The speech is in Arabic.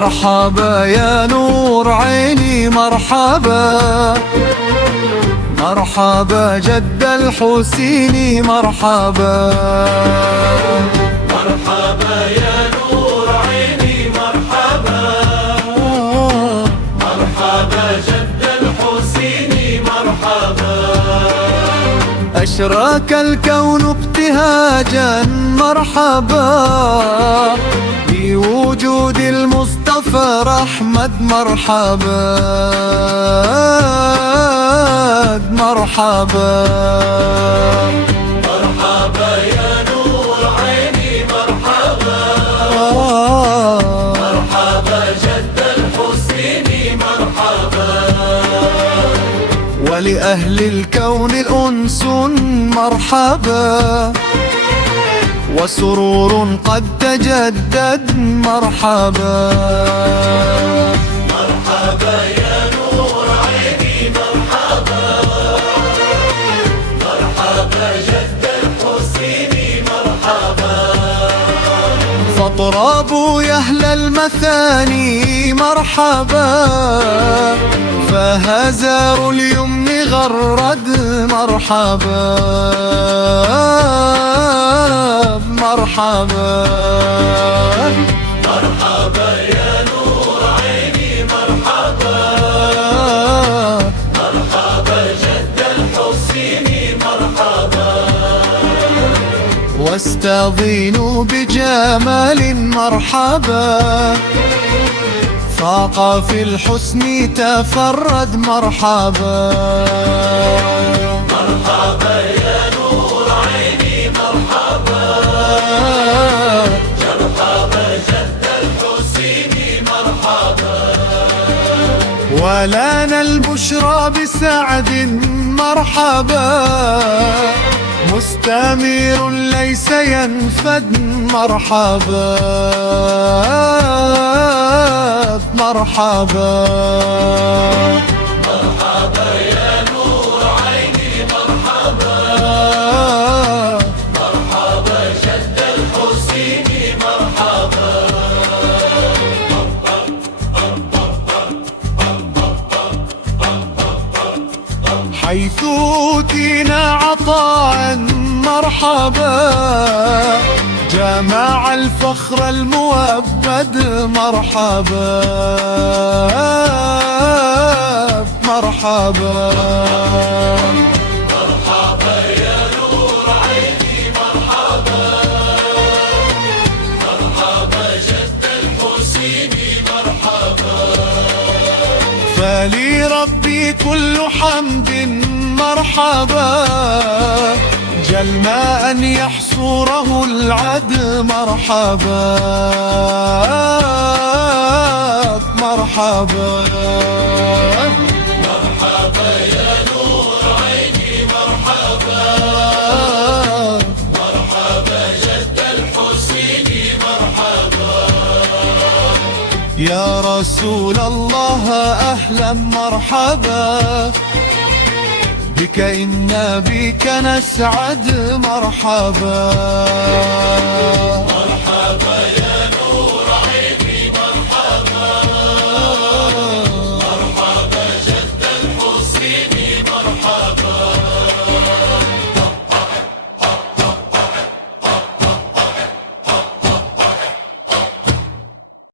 مرحبا يا نور عيني مرحبا، مرحبا جد الحسين مرحبا. مرحبا يا نور عيني مرحبا، مرحبا جد الحسين مرحبا. أشراك الكون ابتهاجا مرحبا، بوجود المصطفى رحمة مرحبا مرحبا. مرحبا يا نور عيني مرحبا، مرحبا جد الحسين مرحبا. ولأهل الكون أنس مرحبا، وسرور قد تجدد مرحبا. مرحبا يا نور عيني مرحبا، مرحبا جد الحسين مرحبا. فاطرابوا يا أهل المثاني مرحبا، فهزار اليمن غرد مرحبا مرحبا. مرحبا يا نور عيني مرحبا، مرحبا جد الحسين مرحبا. واستظينوا بجمال مرحبا، فاق في الحسن تفرد مرحبا. مرحبا يا نور عيني مرحبا، مرحبا جد الحسين مرحبا. ولنا البشرى بسعد مرحبا، مستمر ليس ينفد مرحبا مرحبا. مرحبا يا نور عيني مرحبا، مرحبا جد الحسين مرحبا. حيث أوتينا عطاء مرحبا، جمع الفخر المؤبد مرحبا مرحبا. مرحبا يا نور عيني مرحبا، مرحبا جد الحسين مرحبا. فلربي كل حمد مرحبا، جل ما أن يحصره العد مرحبا مرحبا. مرحبا يا نور عيني مرحبا، مرحبا جد الحسين مرحبا. يا رسول الله أهلا مرحبا، بك إنا بك نسعد مرحبا. مرحبا يا